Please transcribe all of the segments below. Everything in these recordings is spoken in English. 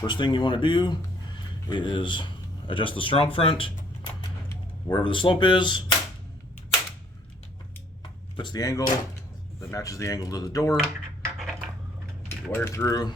First thing you want to do is adjust the strong front wherever the slope is. Puts the angle that matches the angle to the door. Put the wire through.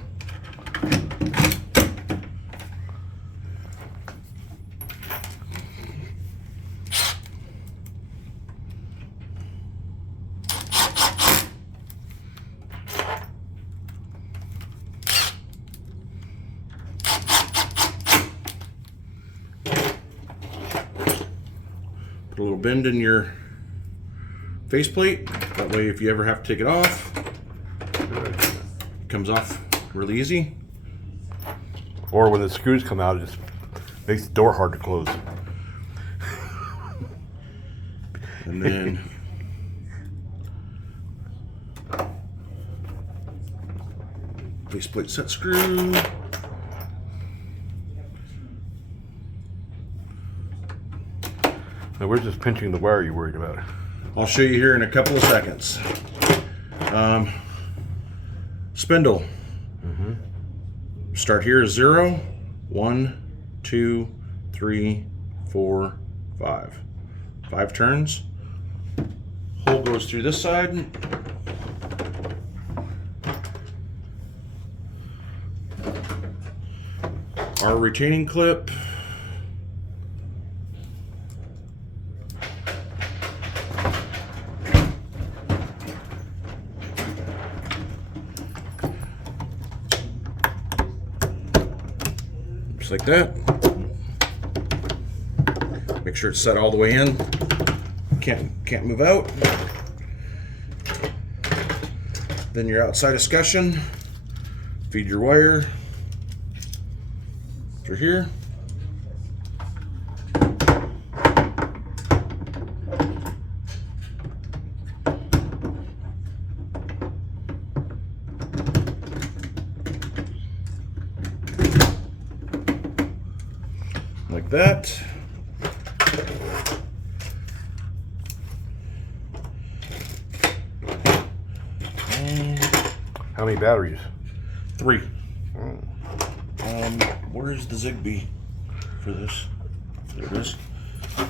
Put a little bend in your faceplate. That way if you ever have to take it off, it comes off really easy. Or when the screws come out, it just makes the door hard to close. And then faceplate set screw. Now where's this pinching the wire you're worried about? I'll show you here in a couple of seconds. Spindle. Start here is 0, 1, 2, 3, 4, 5. 5 turns. Hole goes through this side. Our retaining clip. Just like that. Make sure it's set all the way in. Can't move out. Then your outside escutcheon. Feed your wire through here. Like that. How many batteries? 3. Where's the Zigbee for this? There it is.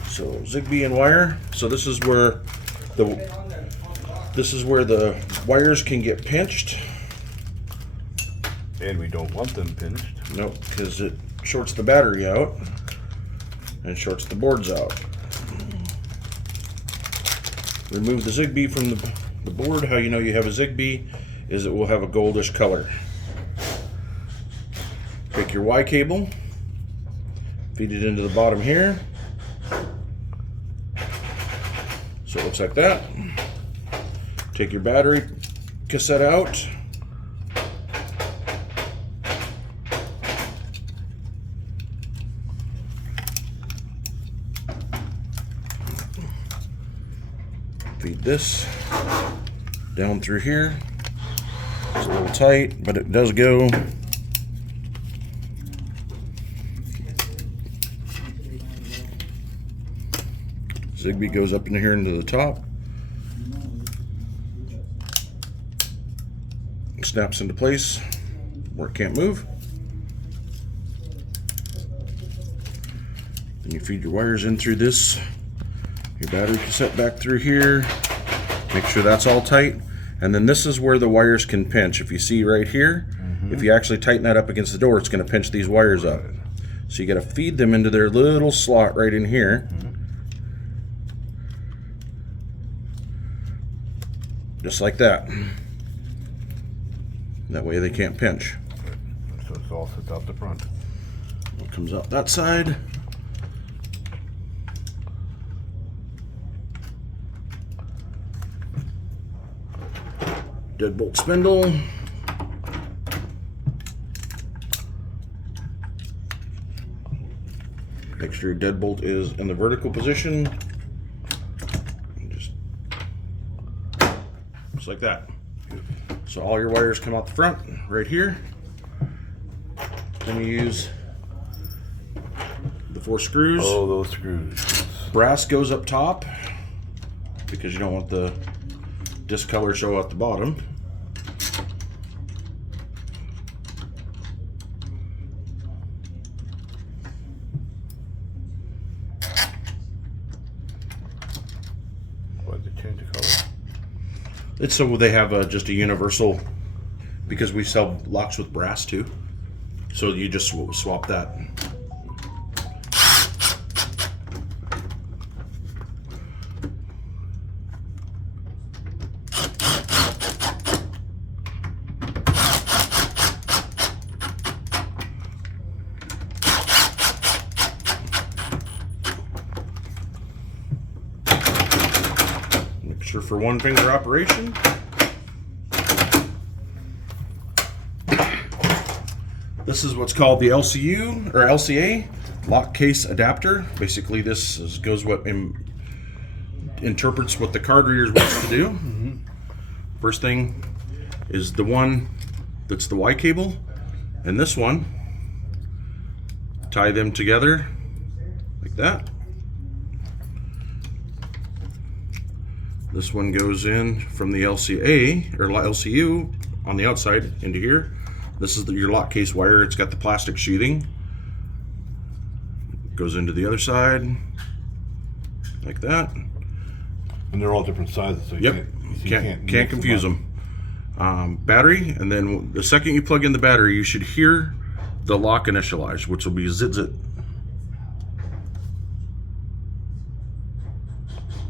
So Zigbee and wire. So this is where the wires can get pinched. And we don't want them pinched. Nope, because it shorts the battery out and shorts the boards out. Remove the Zigbee from the board. How you know you have a Zigbee is it will have a goldish color. Take your Y cable, feed it into the bottom here. So it looks like that. Take your battery cassette out. Feed this down through here. It's a little tight, but it does go. Zigbee goes up in here into the top. Snaps into place where it can't move. Then you feed your wires in through this. Your battery cassette back through here. Make sure that's all tight. And then this is where the wires can pinch. If you see right here, if you actually tighten that up against the door, it's going to pinch these wires up. So you got to feed them into their little slot right in here. Just like that. That way they can't pinch. So it's all sits out the front. It comes out that side. Deadbolt spindle. Make sure your deadbolt is in the vertical position. Just like that. So all your wires come out the front, right here. Then you use the 4 screws. Oh, those screws. Brass goes up top because you don't want the discolor show at the bottom. It's so they have just a universal, because we sell locks with brass too. So you just swap that. Mixture for one finger operation. This is what's called the LCU or LCA, lock case adapter. Basically, goes what interprets what the card reader wants to do. First thing is the one that's the Y cable, and this one. Tie them together like that. This one goes in from the LCA or LCU on the outside into here. This is your lock case wire. It's got the plastic sheathing. Goes into the other side like that. And they're all different sizes, so you can't confuse them. Battery, and then the second you plug in the battery, you should hear the lock initialize, which will be zit zit.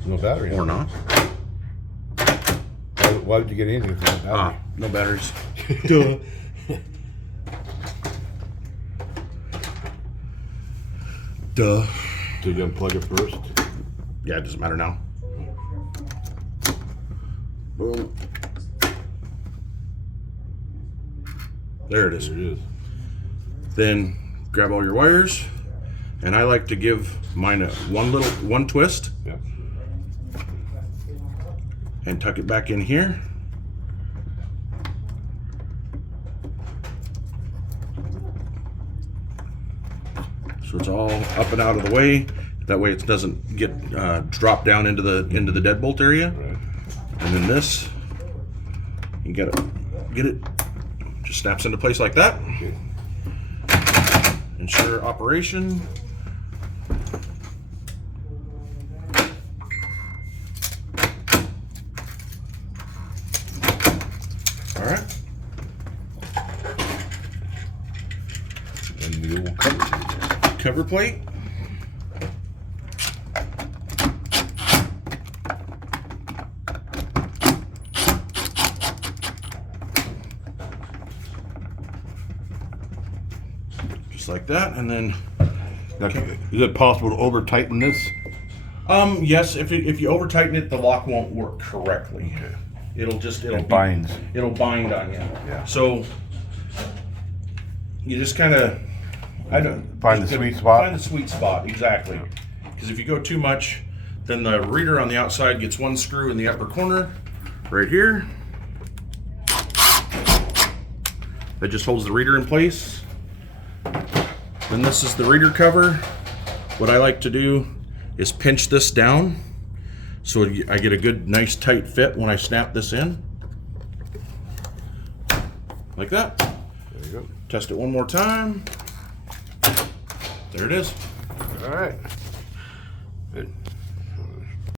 No battery. Or not. Why did you get anything with no battery? No batteries. Duh. Duh. So you unplug it first? Yeah, it doesn't matter now. Boom. There it is. There it is. Then grab all your wires, and I like to give mine one twist. Yeah. And tuck it back in here. So it's all up and out of the way. That way it doesn't get dropped down into the deadbolt area. Right. And then this, you get it, just snaps into place like that. Okay. Ensure operation. All right. And the old cover plate. Just like that, and then. Now, is it possible to over tighten this? Yes. If you over tighten it, the lock won't work correctly. Okay. It binds. It'll bind on you. Yeah. So you just kind of Find the sweet spot. Find the sweet spot, exactly. Because if you go too much, then the reader on the outside gets one screw in the upper corner, right here. That just holds the reader in place. Then this is the reader cover. What I like to do is pinch this down so I get a good, nice, tight fit when I snap this in. Like that. There you go. Test it one more time. There it is. All right. Good.